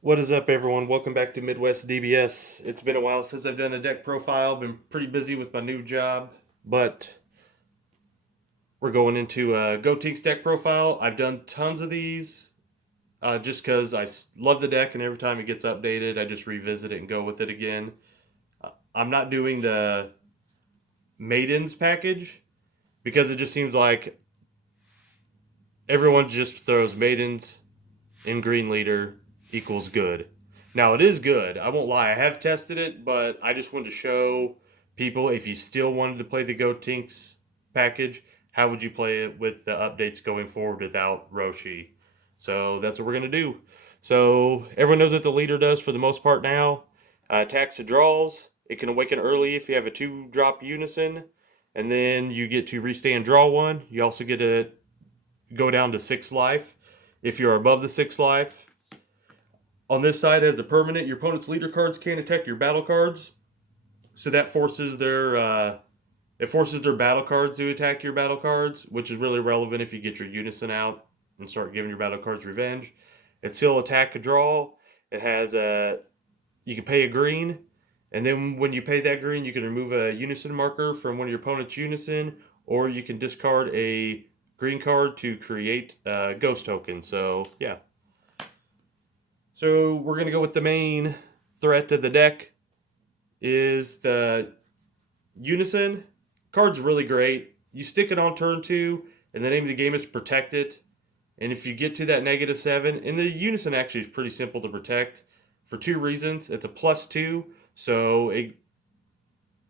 What is up, everyone? Welcome back to Midwest DBS. It's been a while since I've done a deck profile. Been pretty busy with my new job, but we're going into a Gotenks deck profile. I've done tons of these just because love the deck, and every time it gets updated, I just revisit it and go with it again. I'm not doing the Maidens package because it just seems like everyone just throws Maidens in Green Leader equals good. Now it is good. I won't lie. I have tested it, but I just wanted to show people if you still wanted to play the Gotenks package, how would you play it with the updates going forward without Roshi? So that's what we're gonna do. So everyone knows what the leader does for the most part now. Attacks and draws. It can awaken early if you have a 2-drop unison, and then you get to restand draw one. You also get to go down to 6 life if you're above the 6 life. On this side, as a permanent, your opponent's leader cards can't attack your battle cards, so that forces their battle cards to attack your battle cards, which is really relevant if you get your unison out and start giving your battle cards revenge. It's still attack a draw. It has a You can pay a green, and then when you pay that green, you can remove a unison marker from one of your opponent's unison, or you can discard a green card to create a ghost token. So yeah. So we're gonna go with the main threat to the deck is the unison. Card's really great. You stick it on turn two, and the name of the game is protect it. And if you get to that -7, and the unison actually is pretty simple to protect for two reasons. It's a +2, so it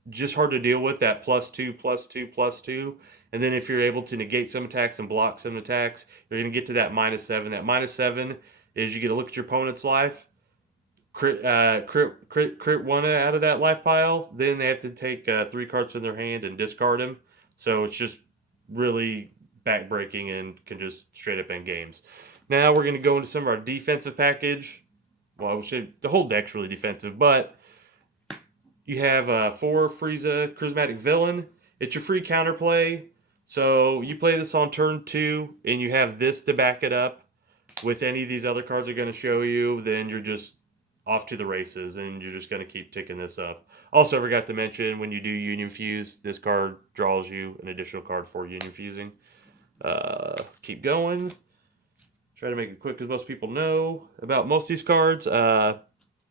just hard to deal with that +2, +2, +2. And then if you're able to negate some attacks and block some attacks, you're going to get to that -7. That -7 is you get to look at your opponent's life, crit one out of that life pile. Then they have to take 3 cards from their hand and discard them. So it's just really backbreaking and can just straight up end games. Now we're going to go into some of our defensive package. Well, the whole deck's really defensive, but you have 4 Frieza Charismatic Villain. It's your free counterplay. So you play this on turn 2, and you have this to back it up with any of these other cards are going to show you, then you're just off to the races, and you're just going to keep ticking this up. Also, I forgot to mention, when you do Union Fuse, this card draws you an additional card for Union Fusing. Keep going. Try to make it quick because most people know about most of these cards.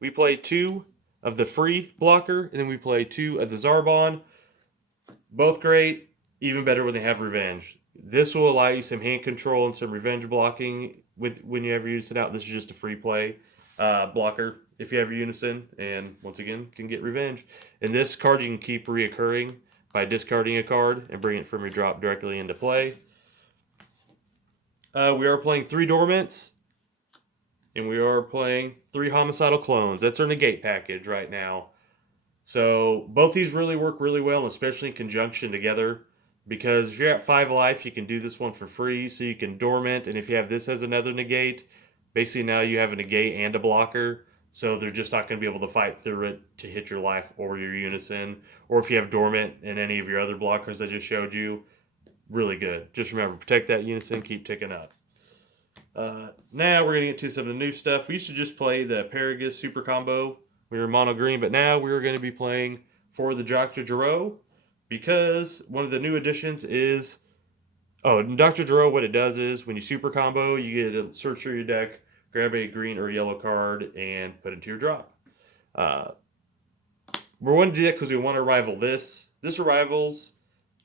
We play 2 of the free blocker, and then we play 2 of the Zarbon. Both great, even better when they have revenge. This will allow you some hand control and some revenge blocking with when you have your unison out. This is just a free play blocker if you have your unison, and once again can get revenge. And this card you can keep reoccurring by discarding a card and bring it from your drop directly into play. We are playing 3 Dormants, and we are playing 3 Homicidal Clones. That's our negate package right now. So both these really work really well, especially in conjunction together. Because if you're at 5 life, you can do this one for free. So you can dormant, and if you have this as another negate, basically now you have a negate and a blocker. So they're just not going to be able to fight through it to hit your life or your unison. Or if you have dormant and any of your other blockers I just showed you, really good. Just remember, protect that unison, keep ticking up. Now we're going to get to some of the new stuff. We used to just play the Paragus super combo. We were mono green, but now we're going to be playing for the Dr. Gero because one of the new additions is. Oh, Dr. Gero, what it does is when you super combo, you get to search through your deck, grab a green or yellow card, and put it into your drop. Uh, we're wanting to do that because we want to rival this. This arrivals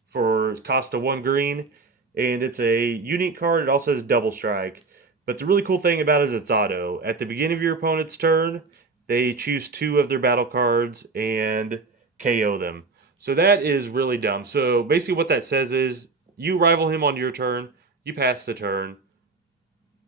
for cost of 1 green, and it's a unique card. It also has double strike. But the really cool thing about it is it's auto. At the beginning of your opponent's turn, they choose 2 of their battle cards and KO them. So that is really dumb. So basically, what that says is you rival him on your turn, you pass the turn,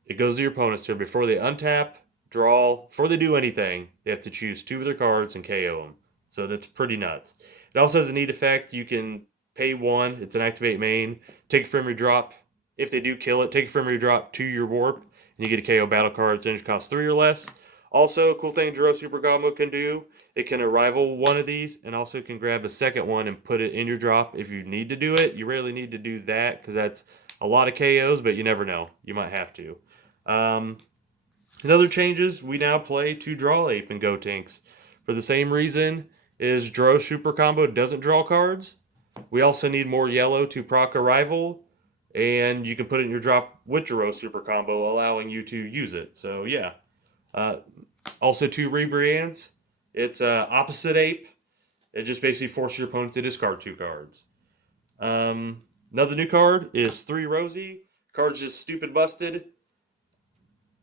it goes to your opponent's turn. Before they untap, draw, before they do anything, they have to choose 2 of their cards and KO them. So that's pretty nuts. It also has a neat effect. You can pay 1, it's an activate main, take it from your drop. If they do kill it, take it from your drop to your warp, and you get a KO battle cards, and it costs 3 or less. Also, cool thing Jiro Super Combo can do, it can rival one of these, and also can grab a second one and put it in your drop if you need to do it. You rarely need to do that, because that's a lot of KOs, but you never know. You might have to. Um, Another changes, we now play to draw Ape in Gotenks. For the same reason is Dro Super Combo doesn't draw cards. We also need more yellow to proc a rival, and you can put it in your drop with Dro Super Combo, allowing you to use it. So yeah. Uh, Also two rebrands. It's opposite Ape. It just basically forces your opponent to discard two cards. Another new card is 3 Rosie. Card's just stupid busted.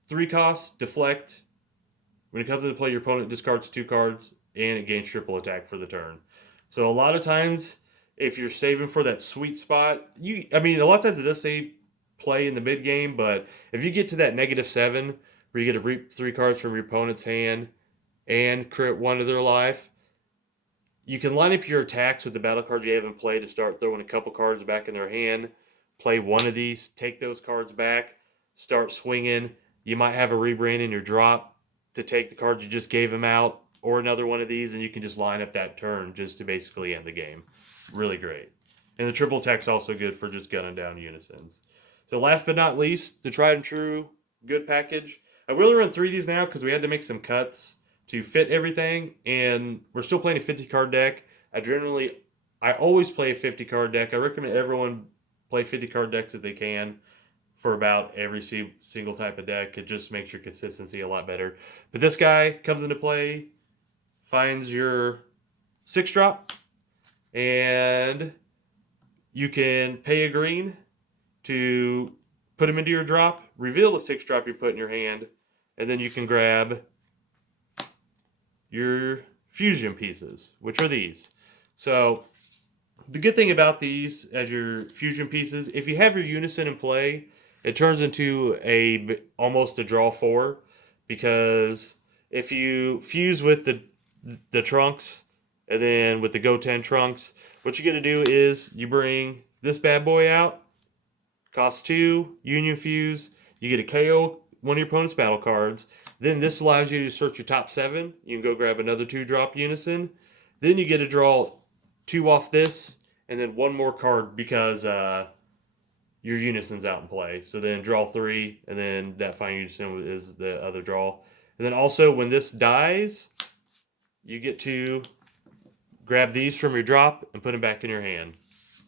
3 cost, deflect. When it comes into play, your opponent discards 2 cards, and it gains triple attack for the turn. So a lot of times, if you're saving for that sweet spot, a lot of times it does say play in the mid game, but if you get to that -7, where you get to reap 3 cards from your opponent's hand and crit 1 of their life, you can line up your attacks with the battle cards you have in play to start throwing a couple cards back in their hand. Play one of these, take those cards back, start swinging. You might have a rebrand in your drop to take the cards you just gave them out, or another one of these, and you can just line up that turn just to basically end the game. Really great. And the triple attack's also good for just gunning down unisons. So last but not least, the tried and true good package. I will run 3 of these now because we had to make some cuts to fit everything, and we're still playing a 50 card deck. I always play a 50 card deck. I recommend everyone play 50 card decks if they can for about every single type of deck. It just makes your consistency a lot better. But this guy comes into play, finds your 6 drop, and you can pay a green to put him into your drop, reveal the 6 drop you put in your hand, and then you can grab your fusion pieces, which are these. So the good thing about these as your fusion pieces, if you have your unison in play, it turns into almost a draw 4, because if you fuse with the trunks and then with the Goten trunks, what you get to do is you bring this bad boy out, cost 2, union fuse, you get a KO one of your opponent's battle cards. Then this allows you to search your top 7. You can go grab another 2-drop unison. Then you get to draw 2 off this, and then 1 more card because your unison's out in play. So then draw 3, and then that final unison is the other draw. And then also when this dies, you get to grab these from your drop and put them back in your hand,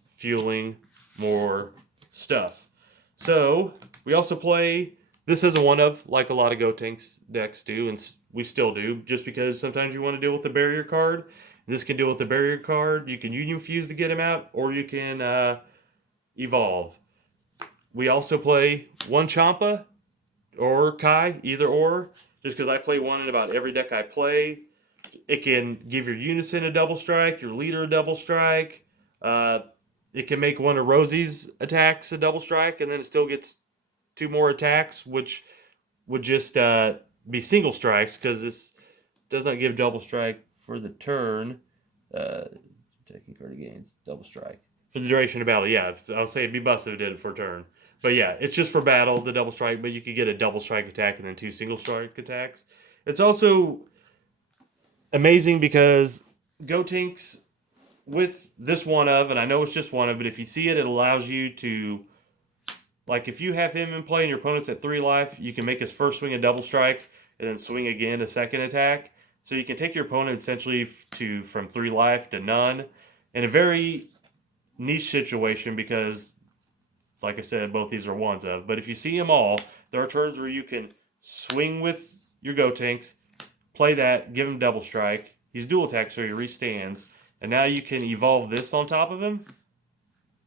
fueling more stuff. So we also play this as a one-of, like a lot of Gotenks decks do, and we still do, just because sometimes you want to deal with the barrier card. This can deal with the barrier card. You can Union Fuse to get him out, or you can evolve. We also play one Champa or Kai, either or, just because I play one in about every deck I play. It can give your Unison a double strike, your leader a double strike. It can make one of Rosie's attacks a double strike, and then it still gets 2 more attacks, which would just be single strikes, because this does not give double strike for the turn. Taking card gains double strike for the duration of battle. Yeah, I'll say it'd be busted if it did it for a turn. But yeah, it's just for battle, the double strike, but you could get a double strike attack and then 2 single strike attacks. It's also amazing because Gotenks, with this one of, and I know it's just one of, but if you see it, it allows you to, like, if you have him in play and your opponent's at 3 life, you can make his first swing a double strike and then swing again a second attack. So you can take your opponent essentially from 3 life to none in a very niche situation, because, like I said, both these are ones of. But if you see them all, there are turns where you can swing with your Gotenks, play that, give him double strike. He's dual attack, so he restands. And now you can evolve this on top of him,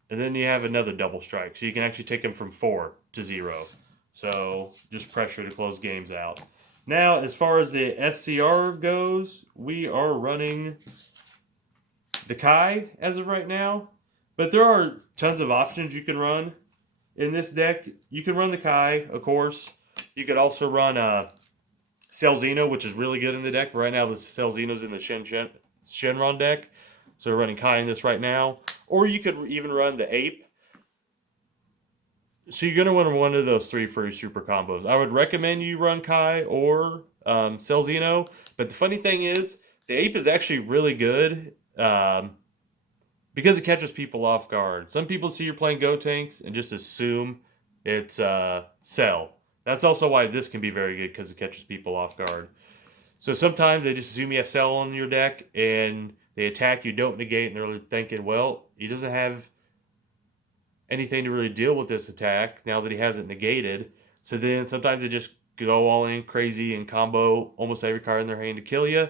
and then you have another double strike. So you can actually take him from 4 to 0. So just pressure to close games out. Now, as far as the SCR goes, we are running the Kai as of right now. But there are tons of options you can run in this deck. You can run the Kai, of course. You could also run Celzino, which is really good in the deck. Right now, the Celzino's in the Shenron deck. So we're running Kai in this right now. Or you could even run the Ape. So you're going to want one of those 3 for your super combos. I would recommend you run Kai or Celzino. But the funny thing is, the Ape is actually really good because it catches people off guard. Some people see you're playing Gotenks and just assume it's Cell. That's also why this can be very good because it catches people off guard. So sometimes they just assume you have Cell on your deck and they attack you, don't negate, and they're thinking, well, he doesn't have anything to really deal with this attack now that he has it negated. So then sometimes they just go all in crazy and combo almost every card in their hand to kill you.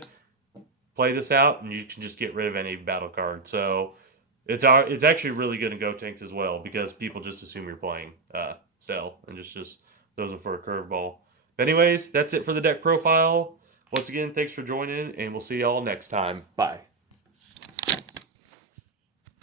Play this out, and you can just get rid of any battle card. So it's actually really good in Gotenks as well because people just assume you're playing Cell and just throws them for a curveball. But anyways, that's it for the deck profile. Once again, thanks for joining, and we'll see y'all next time. Bye.